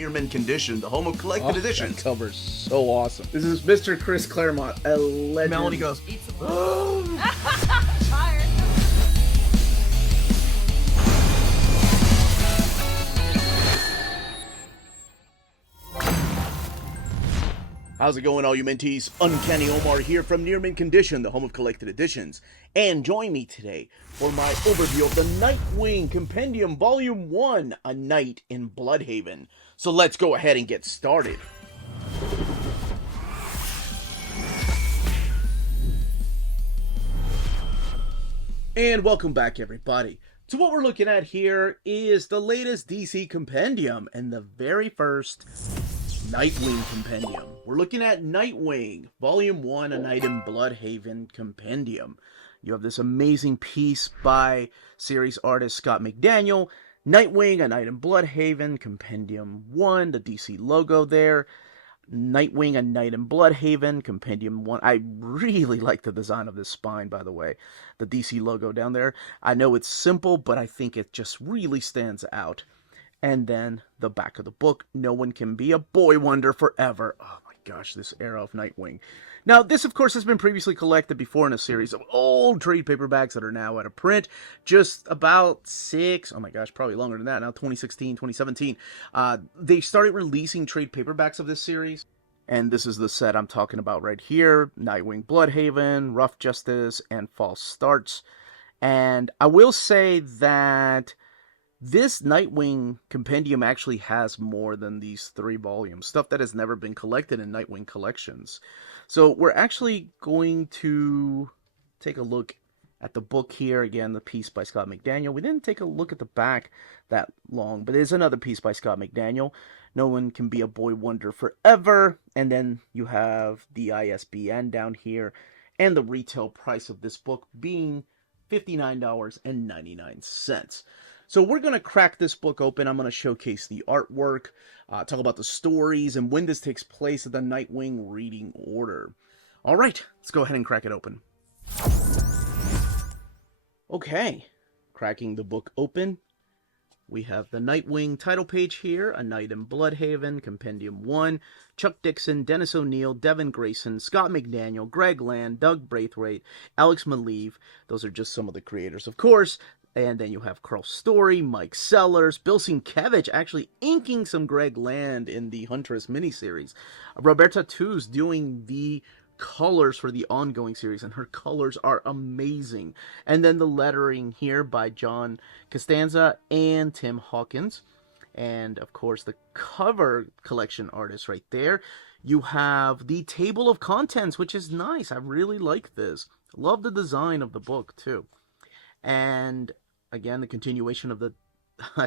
Near Mint Condition, the home of collected editions. That cover's so awesome. This is Mr. Chris Claremont, a legend. Melanie goes, Tired. how's it going, all you Minties? Uncanny Omar here from Near Mint Condition, the home of collected editions. And join me today for my overview of the Nightwing Compendium Volume 1, A Night in Bludhaven. So let's go ahead and get started. And welcome back, everybody. So what we're looking at here is the latest DC Compendium and the very first Nightwing Compendium. We're looking at Nightwing, Volume 1, A Night in Bludhaven Compendium. You have this amazing piece by series artist Scott McDaniel, Nightwing, A Night in Bludhaven, Compendium 1, the DC logo there. Nightwing, A Night in Bludhaven, Compendium 1. I really like the design of this spine, by the way. The DC logo down there. I know it's simple, but I think it just really stands out. And then the back of the book, No One Can Be a Boy Wonder Forever. Oh my gosh, this era of Nightwing. Now, this, of course, has been previously collected before in a series of old trade paperbacks that are now out of print. Just about probably longer than that now, 2016, 2017. They started releasing trade paperbacks of this series. And this is the set I'm talking about right here. Nightwing Bludhaven, Rough Justice, and False Starts. And I will say that this Nightwing Compendium actually has more than these 3 volumes. Stuff that has never been collected in Nightwing collections. So we're actually going to take a look at the book here. Again, the piece by Scott McDaniel. We didn't take a look at the back that long, but there's another piece by Scott McDaniel. No One Can Be a Boy Wonder Forever. And then you have the ISBN down here. And the retail price of this book being $59.99. So we're going to crack this book open. I'm going to showcase the artwork, talk about the stories, and when this takes place in the Nightwing reading order. All right, let's go ahead and crack it open. Okay, cracking the book open. We have the Nightwing title page here, A Night in Bludhaven, Compendium 1, Chuck Dixon, Dennis O'Neil, Devin Grayson, Scott McDaniel, Greg Land, Doug Braithwaite, Alex Maleev. Those are just some of the creators, of course. And then you have Carl Story, Mike Sellers, Bill Sienkiewicz actually inking some Greg Land in the Huntress miniseries. Roberta Tooze doing the colors for the ongoing series, and her colors are amazing. And then the lettering here by John Costanza and Tim Hawkins. And, of course, the cover collection artist right there. You have the table of contents, which is nice. I really like this. Love the design of the book, too. And again, the continuation of the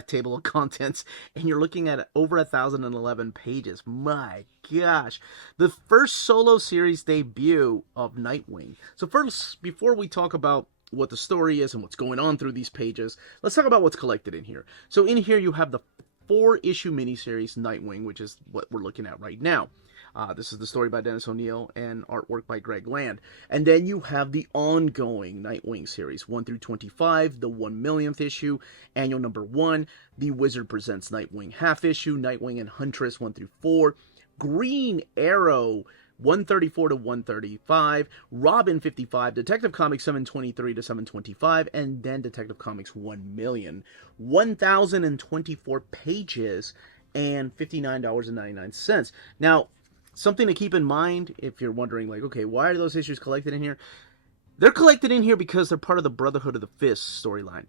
table of contents, and you're looking at over 1,011 pages. My gosh, the first solo series debut of Nightwing. So first, before we talk about what the story is and what's going on through these pages, let's talk about what's collected in here. So in here you have the 4-issue miniseries Nightwing, which is what we're looking at right now. This is the story by Dennis O'Neil and artwork by Greg Land. And then you have the ongoing Nightwing series, 1 through 25, the 1 millionth issue, annual number 1, The Wizard Presents Nightwing half issue, Nightwing and Huntress 1 through 4, Green Arrow 134 to 135, Robin 55, Detective Comics 723 to 725, and then Detective Comics 1 million. 1,024 pages and $59.99. Now, something to keep in mind if you're wondering, like, okay, why are those issues collected in here? They're collected in here because they're part of the Brotherhood of the Fist storyline.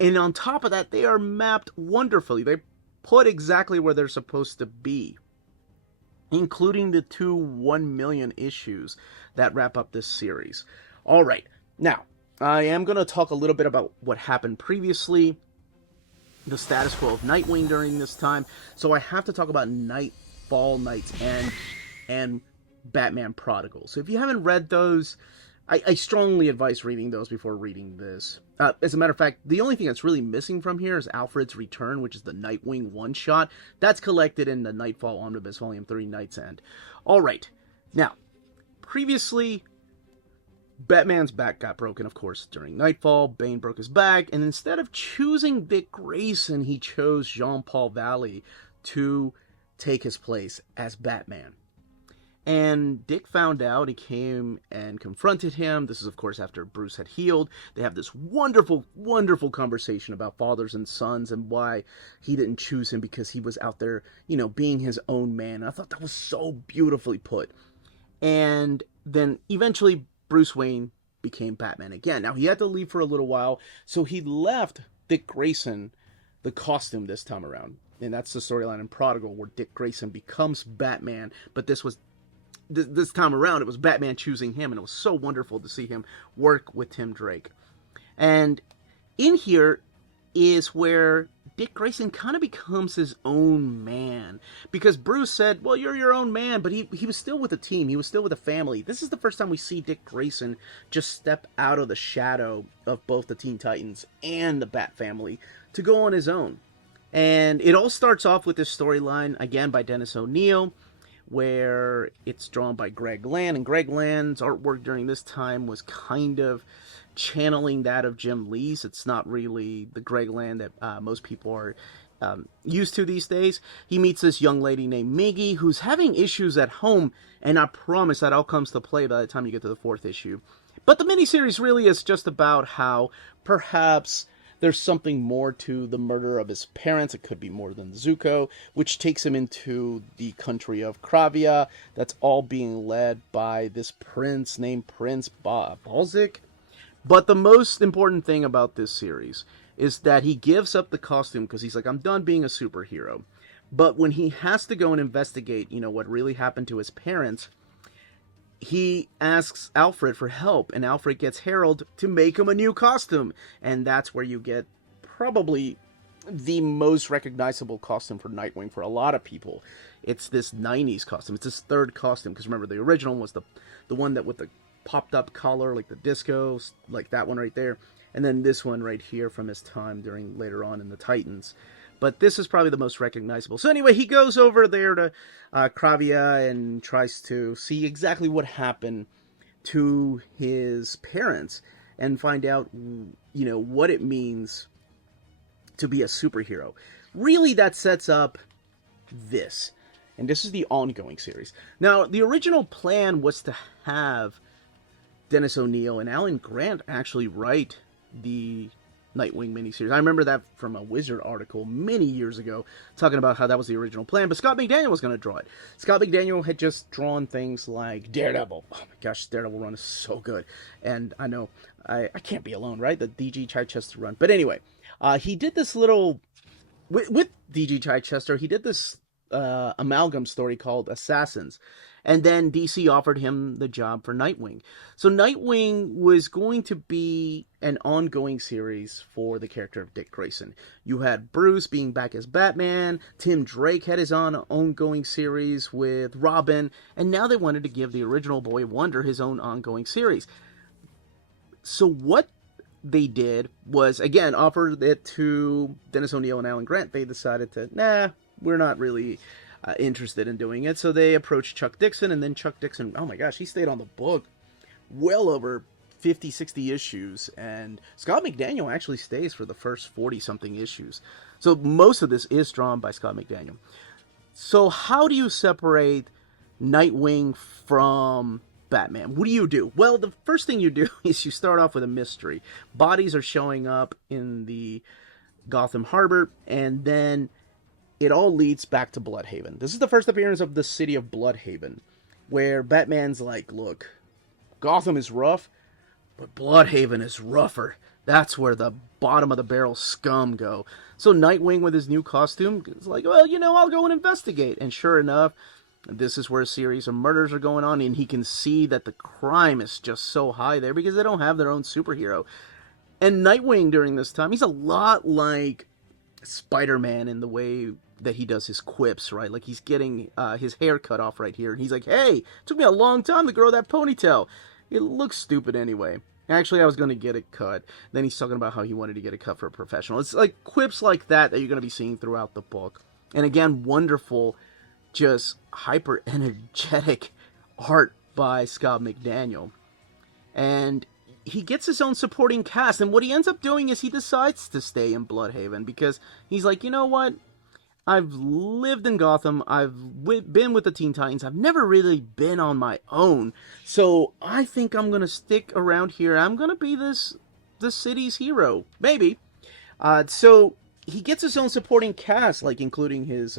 And on top of that, they are mapped wonderfully. They're put exactly where they're supposed to be, including the 2 1 million issues that wrap up this series. All right, now, I am going to talk a little bit about what happened previously, the status quo of Nightwing during this time. So I have to talk about Nightfall, Night's End, and Batman Prodigal. So if you haven't read those, I strongly advise reading those before reading this. As a matter of fact, the only thing that's really missing from here is Alfred's Return, which is the Nightwing one-shot. That's collected in the Nightfall Omnibus Volume 3, Night's End. All right. Now, previously, Batman's back got broken, of course, during Nightfall. Bane broke his back, and instead of choosing Dick Grayson, he chose Jean-Paul Valley to take his place as Batman. And Dick found out. He came and confronted him. This is, of course, after Bruce had healed. They have this wonderful, wonderful conversation about fathers and sons and why he didn't choose him because he was out there, being his own man. I thought that was so beautifully put. And then eventually Bruce Wayne became Batman again. Now, he had to leave for a little while, so he left Dick Grayson the costume this time around. And that's the storyline in Prodigal, where Dick Grayson becomes Batman, but this time around, it was Batman choosing him, and it was so wonderful to see him work with Tim Drake. And in here is where Dick Grayson kind of becomes his own man. Because Bruce said, well, you're your own man, but he was still with a team. He was still with a family. This is the first time we see Dick Grayson just step out of the shadow of both the Teen Titans and the Bat family to go on his own. And it all starts off with this storyline, again, by Dennis O'Neil, where it's drawn by Greg Land, and Greg Land's artwork during this time was kind of channeling that of Jim Lee's. It's not really the Greg Land that most people are used to these days. He meets this young lady named Miggy, who's having issues at home, and I promise that all comes to play by the time you get to the 4th issue. But the miniseries really is just about how perhaps there's something more to the murder of his parents. It could be more than Zuko, which takes him into the country of Kravia. That's all being led by this prince named Prince Balzik. But the most important thing about this series is that he gives up the costume because he's like, I'm done being a superhero. But when he has to go and investigate, what really happened to his parents, he asks Alfred for help, and Alfred gets Harold to make him a new costume. And that's where you get probably the most recognizable costume for Nightwing for a lot of people. It's this 90s costume. It's his 3rd costume, because remember, the original was the one that with the popped up collar, like the disco, like that one right there. And then this one right here from his time during later on in the Titans. But this is probably the most recognizable. So anyway, he goes over there to Kravia and tries to see exactly what happened to his parents and find out, what it means to be a superhero. Really, that sets up this. And this is the ongoing series. Now, the original plan was to have Dennis O'Neil and Alan Grant actually write the Nightwing miniseries. I remember that from a Wizard article many years ago, talking about how that was the original plan, but Scott McDaniel was going to draw it. Scott McDaniel had just drawn things like Daredevil. Oh my gosh, Daredevil run is so good. And I know, I can't be alone, right? The D.G. Chichester run. But anyway, he did this little, with D.G. Chichester, he did this amalgam story called Assassins. And then DC offered him the job for Nightwing. So Nightwing was going to be an ongoing series for the character of Dick Grayson. You had Bruce being back as Batman, Tim Drake had his own ongoing series with Robin, and now they wanted to give the original Boy Wonder his own ongoing series. So what they did was, again, offer it to Dennis O'Neil and Alan Grant. They decided to, we're not really interested in doing it. So they approached Chuck Dixon, and then Chuck Dixon, oh my gosh, he stayed on the book well over 50, 60 issues. And Scott McDaniel actually stays for the first 40-something issues. So most of this is drawn by Scott McDaniel. So how do you separate Nightwing from Batman? What do you do? Well, the first thing you do is you start off with a mystery. Bodies are showing up in the Gotham Harbor, and then it all leads back to Bludhaven. This is the first appearance of the city of Bludhaven, where Batman's like, look, Gotham is rough, but Bludhaven is rougher. That's where the bottom of the barrel scum go. So Nightwing, with his new costume, is like, well, I'll go and investigate. And sure enough, this is where a series of murders are going on, and he can see that the crime is just so high there because they don't have their own superhero. And Nightwing during this time, he's a lot like Spider-Man in the way that he does his quips, right? Like he's getting his hair cut off right here, and he's like, hey, it took me a long time to grow that ponytail. It looks stupid anyway. Actually, I was going to get it cut. Then he's talking about how he wanted to get it cut for a professional. It's like quips like that you're going to be seeing throughout the book. And again, wonderful, just hyper-energetic art by Scott McDaniel. And he gets his own supporting cast, and what he ends up doing is he decides to stay in Bludhaven because he's like, you know what? I've lived in Gotham. Been with the Teen Titans. I've never really been on my own. So I think I'm going to stick around here. I'm going to be this city's hero. Maybe. So he gets his own supporting cast, like including his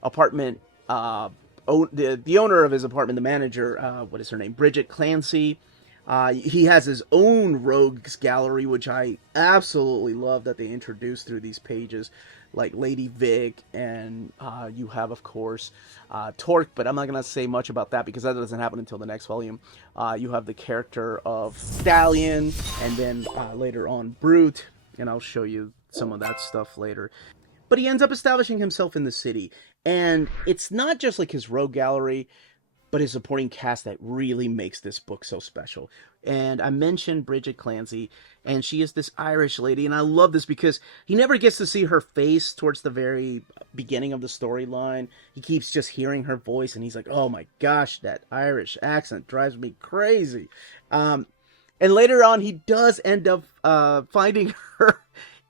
apartment, the owner of his apartment, the manager, what is her name? Bridget Clancy. He has his own rogues gallery, which I absolutely love that they introduced through these pages, like Lady Vic, and you have, of course, Torque, but I'm not going to say much about that because that doesn't happen until the next volume. You have the character of Stallion, and then later on Brute, and I'll show you some of that stuff later. But he ends up establishing himself in the city, and it's not just like his rogue gallery, but his supporting cast that really makes this book so special. And I mentioned Bridget Clancy, and she is this Irish lady, and I love this because he never gets to see her face towards the very beginning of the storyline. He keeps just hearing her voice, and he's like, oh my gosh, that Irish accent drives me crazy. And later on, he does end up finding her,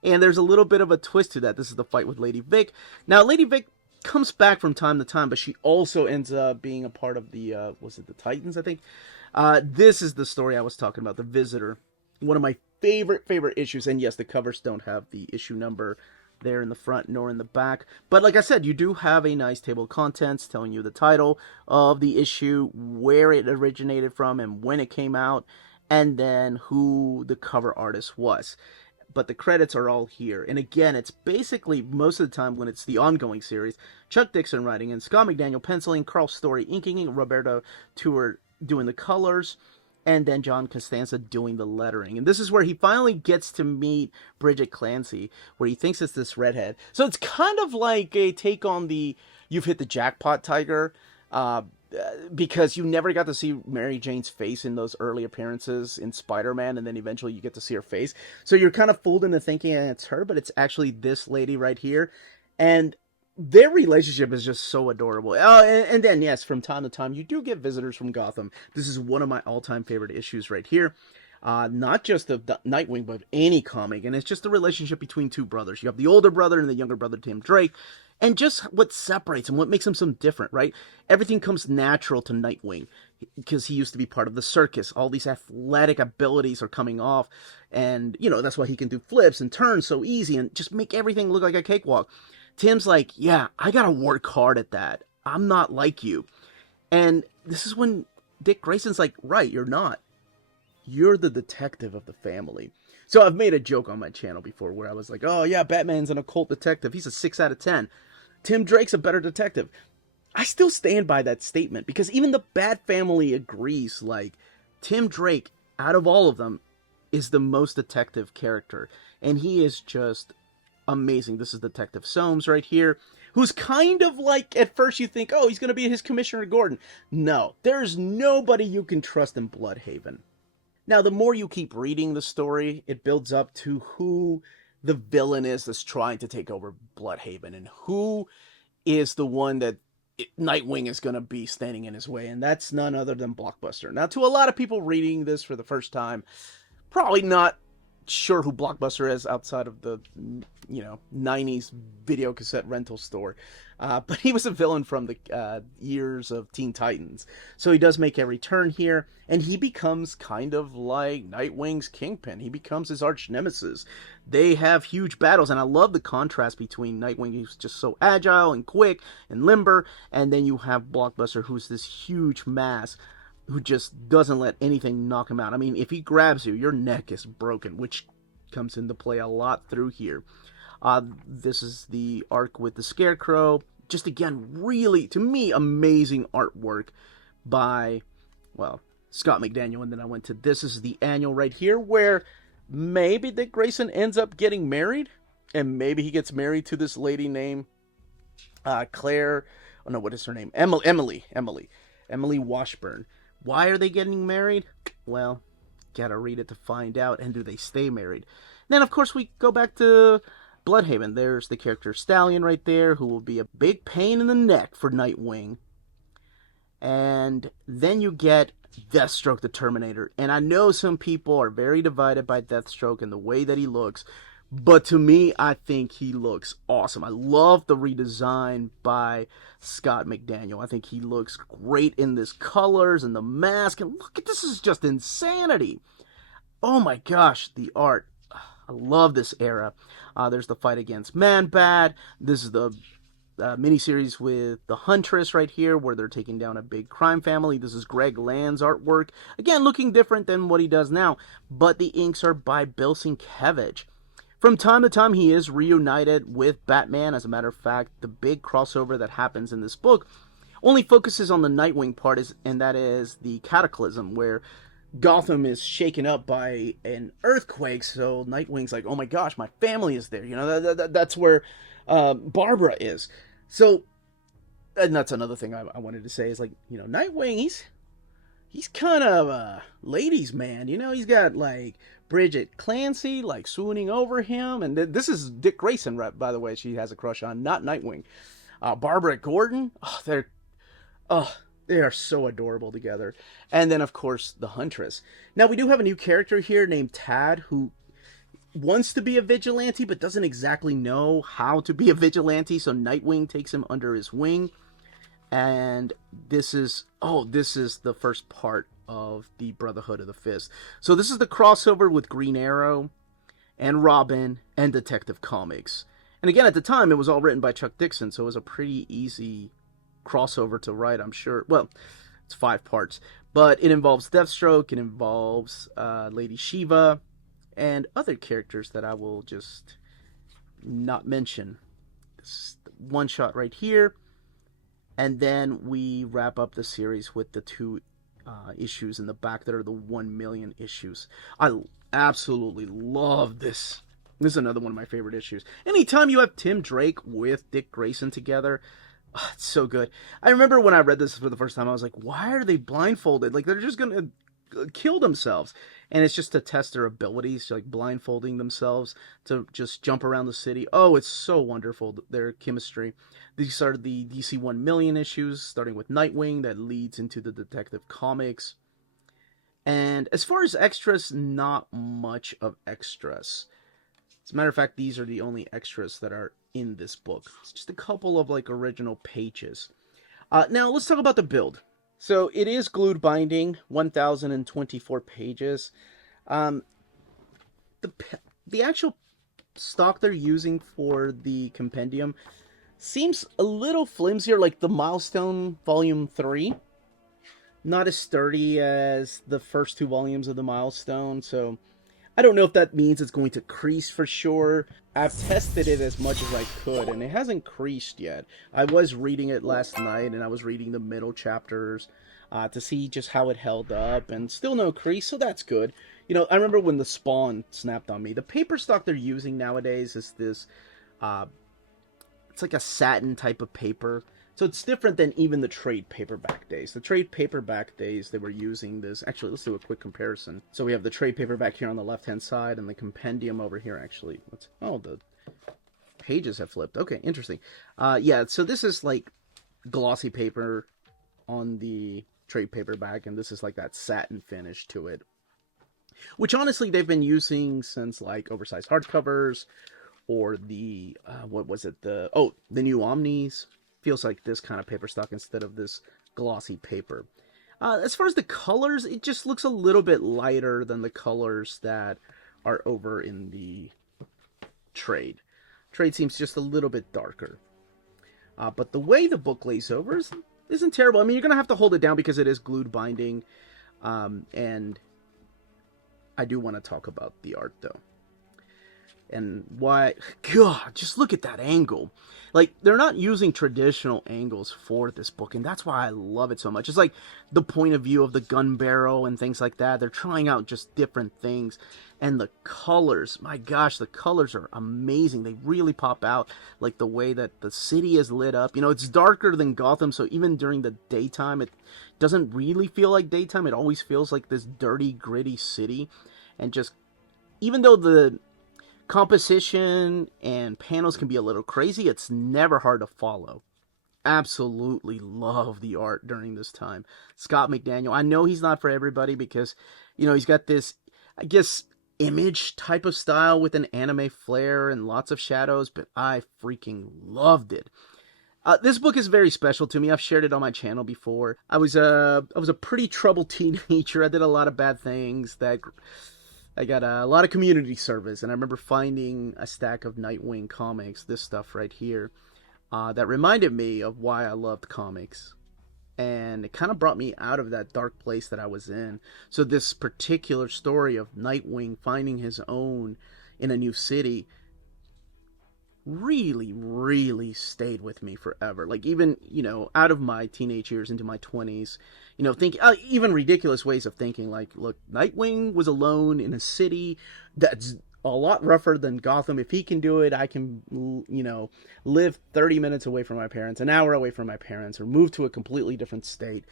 and there's a little bit of a twist to that. This is the fight with Lady Vic. Now, Lady Vic comes back from time to time, but she also ends up being a part of the was it the Titans, I think. This is the story I was talking about, The Visitor, one of my favorite issues. And yes, the covers don't have the issue number there in the front nor in the back, but like I said, you do have a nice table of contents telling you the title of the issue, where it originated from and when it came out, and then who the cover artist was. But the credits are all here. And again, it's basically, most of the time when it's the ongoing series, Chuck Dixon writing and Scott McDaniel penciling, Carl Story inking, Roberto Tour doing the colors, and then John Costanza doing the lettering. And this is where he finally gets to meet Bridget Clancy, where he thinks it's this redhead. So it's kind of like a take on the You've Hit the Jackpot Tiger, because you never got to see Mary Jane's face in those early appearances in Spider-Man, and then eventually you get to see her face. So you're kind of fooled into thinking it's her, but it's actually this lady right here. And their relationship is just so adorable. Oh, and then, yes, from time to time, you do get visitors from Gotham. This is one of my all-time favorite issues right here. Not just of Nightwing, but any comic. And it's just the relationship between two brothers. You have the older brother and the younger brother, Tim Drake. And just what separates him, what makes him so different, right? Everything comes natural to Nightwing because he used to be part of the circus. All these athletic abilities are coming off. And, you know, that's why he can do flips and turns so easy and just make everything look like a cakewalk. Tim's like, yeah, I got to work hard at that. I'm not like you. And this is when Dick Grayson's like, right, you're not. You're the detective of the family. So I've made a joke on my channel before where I was like, oh yeah, Batman's an occult detective. He's a 6 out of 10. Tim Drake's a better detective. I still stand by that statement because even the Bat family agrees, like, Tim Drake, out of all of them, is the most detective character. And he is just amazing. This is Detective Soames right here, who's kind of like, at first you think, oh, he's going to be his Commissioner Gordon. No, there's nobody you can trust in Bludhaven. Now, the more you keep reading the story, it builds up to who the villain is that's trying to take over Bludhaven and who is the one that Nightwing is going to be standing in his way, and that's none other than Blockbuster. Now, to a lot of people reading this for the first time, probably not sure who Blockbuster is outside of the, 90s video cassette rental store. But he was a villain from the years of Teen Titans. So he does make a return here, and he becomes kind of like Nightwing's Kingpin. He becomes his arch nemesis. They have huge battles, and I love the contrast between Nightwing, who's just so agile and quick and limber, and then you have Blockbuster, who's this huge mass who just doesn't let anything knock him out. I mean, if he grabs you, your neck is broken, which comes into play a lot through here. This is the arc with the Scarecrow. Just again, really, to me, amazing artwork by, well, Scott McDaniel. And then I went to this is the annual right here, where maybe Dick Grayson ends up getting married, and maybe he gets married to this lady named Claire. Oh no, what is her name? Emily Washburn. Why are they getting married? Well, gotta read it to find out. And do they stay married? Then, of course, we go back to Bludhaven. There's the character Stallion right there, who will be a big pain in the neck for Nightwing. And then you get Deathstroke the Terminator. And I know some people are very divided by Deathstroke and the way that he looks. But to me, I think he looks awesome. I love the redesign by Scott McDaniel. I think he looks great in this colors and the mask. And look at this, is just insanity. Oh my gosh, the art. I love this era. There's the fight against Man-Bat. This is the miniseries with the Huntress right here, where they're taking down a big crime family. This is Greg Land's artwork. Again, looking different than what he does now, but the inks are by Bill Sienkiewicz. From time to time, he is reunited with Batman. As a matter of fact, the big crossover that happens in this book only focuses on the Nightwing part, and that is the Cataclysm, where Gotham is shaken up by an earthquake. So Nightwing's like, oh my gosh, my family is there. You know, that's where Barbara is. So, and that's another thing I wanted to say is, like, you know, Nightwing, he's kind of a ladies' man. You know, he's got like Bridget Clancy like swooning over him, and this is Dick Grayson, by the way. She has a crush on, not Nightwing. Barbara Gordon, they are so adorable together. And then, of course, the Huntress. Now, we do have a new character here named Tad, who wants to be a vigilante, but doesn't exactly know how to be a vigilante, so Nightwing takes him under his wing. And this is the first part of the Brotherhood of the Fist. So this is the crossover with Green Arrow and Robin and Detective Comics. And again, at the time, it was all written by Chuck Dixon, so it was a pretty easy crossover to write, I'm sure. Well, it's 5 parts, but it involves Deathstroke, it involves Lady Shiva, and other characters that I will just not mention. This is the one shot right here. And then we wrap up the series with the 2 issues in the back that are the 1 million issues. I absolutely love this. This is another one of my favorite issues. Anytime you have Tim Drake with Dick Grayson together, it's so good. I remember when I read this for the first time, I was like, why are they blindfolded? Like, they're just going to kill themselves. And it's just to test their abilities, like blindfolding themselves to just jump around the city. Oh, it's so wonderful, their chemistry. These are the DC 1 million issues, starting with Nightwing, that leads into the Detective Comics. And as far as extras, not much of extras. As a matter of fact, these are the only extras that are in this book. It's just a couple of like original pages. Now, let's talk about the build. So it is glued binding, 1,024 pages. The actual stock they're using for the compendium seems a little flimsier, like the Milestone Volume 3. Not as sturdy as the first 2 volumes of the Milestone, so I don't know if that means it's going to crease for sure. I've tested it as much as I could, and it hasn't creased yet. I was reading it last night, and I was reading the middle chapters to see just how it held up, and still no crease, so that's good. You know, I remember when the Spawn snapped on me. The paper stock they're using nowadays is this, it's like a satin type of paper. So it's different than even the trade paperback days. The trade paperback days, they were using this. Actually, let's do a quick comparison. So we have the trade paperback here on the left-hand side, and the compendium over here, actually. Oh, the pages have flipped. Okay, interesting. Yeah, so this is like glossy paper on the trade paperback, and this is like that satin finish to it. Which, honestly, they've been using since, like, oversized hardcovers, or the, the new Omnis. Feels like this kind of paper stock instead of this glossy paper. As far as the colors, it just looks a little bit lighter than the colors that are over in the trade. Trade seems just a little bit darker. But the way the book lays over isn't terrible. I mean, you're going to have to hold it down because it is glued binding. And I do want to talk about the art, though. And why, God, just look at that angle. Like, they're not using traditional angles for this book, and that's why I love it so much. It's like the point of view of the gun barrel and things like that. They're trying out just different things. And the colors, my gosh, the colors are amazing. They really pop out, like the way that the city is lit up. You know, it's darker than Gotham, so even during the daytime, it doesn't really feel like daytime. It always feels like this dirty, gritty city. And just, even though the composition and panels can be a little crazy, it's never hard to follow. Absolutely love the art during this time. Scott McDaniel, I know he's not for everybody because, you know, he's got this, I guess, Image type of style with an anime flair and lots of shadows, but I freaking loved it. This book is very special to me. I've shared it on my channel before. I was a pretty troubled teenager. I did a lot of bad things. That I got a lot of community service, and I remember finding a stack of Nightwing comics, this stuff right here, that reminded me of why I loved comics. And it kind of brought me out of that dark place that I was in. So this particular story of Nightwing finding his own in a new city really, really stayed with me forever. Like, even, out of my teenage years into my 20s, even ridiculous ways of thinking, like, look, Nightwing was alone in a city that's a lot rougher than Gotham. If he can do it, I can, live 30 minutes away from my parents, an hour away from my parents, or move to a completely different state.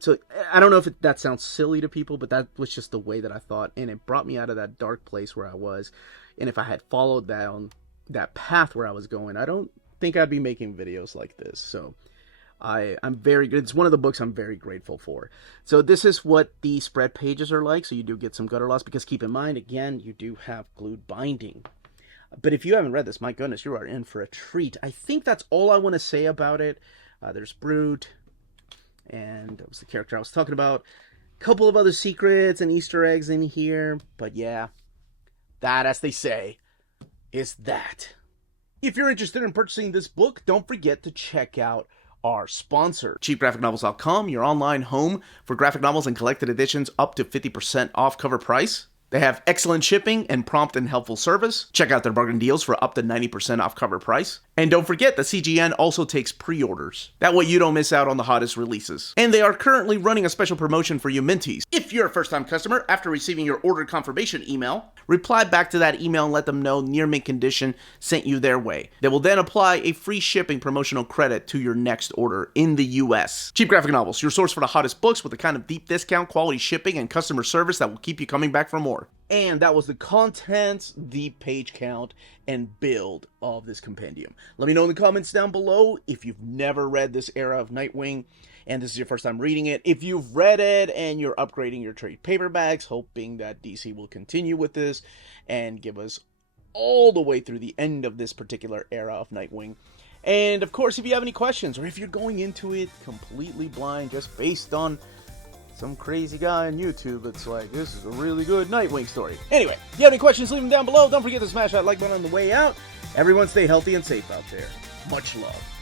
So I don't know if that sounds silly to people, but that was just the way that I thought, and it brought me out of that dark place where I was. And if I had followed that path where I was going, I don't think I'd be making videos like this. So I'm very good. It's one of the books I'm very grateful for. So this is what the spread pages are like. So you do get some gutter loss, because keep in mind, again, you do have glued binding. But if you haven't read this, my goodness, you are in for a treat. I think that's all I want to say about it. There's Brute, and that was the character I was talking about. A couple of other secrets and Easter eggs in here. But yeah, that, as they say, is that. If you're interested in purchasing this book, don't forget to check out our sponsor, cheapgraphicnovels.com, your online home for graphic novels and collected editions up to 50% off cover price. They have excellent shipping and prompt and helpful service. Check out their bargain deals for up to 90% off cover price. And don't forget that CGN also takes pre-orders. That way you don't miss out on the hottest releases. And they are currently running a special promotion for you Minties. If you're a first-time customer, after receiving your order confirmation email, reply back to that email and let them know Near Mint Condition sent you their way. They will then apply a free shipping promotional credit to your next order in the US. Cheap Graphic Novels, your source for the hottest books with the kind of deep discount, quality shipping, and customer service that will keep you coming back for more. And that was the contents, the page count, and build of this compendium. Let me know in the comments down below if you've never read this era of Nightwing and this is your first time reading it. If you've read it and you're upgrading your trade paperbacks, hoping that DC will continue with this and give us all the way through the end of this particular era of Nightwing. And of course, if you have any questions, or if you're going into it completely blind, just based on some crazy guy on YouTube, it's like, this is a really good Nightwing story. Anyway, if you have any questions, leave them down below. Don't forget to smash that like button on the way out. Everyone stay healthy and safe out there. Much love.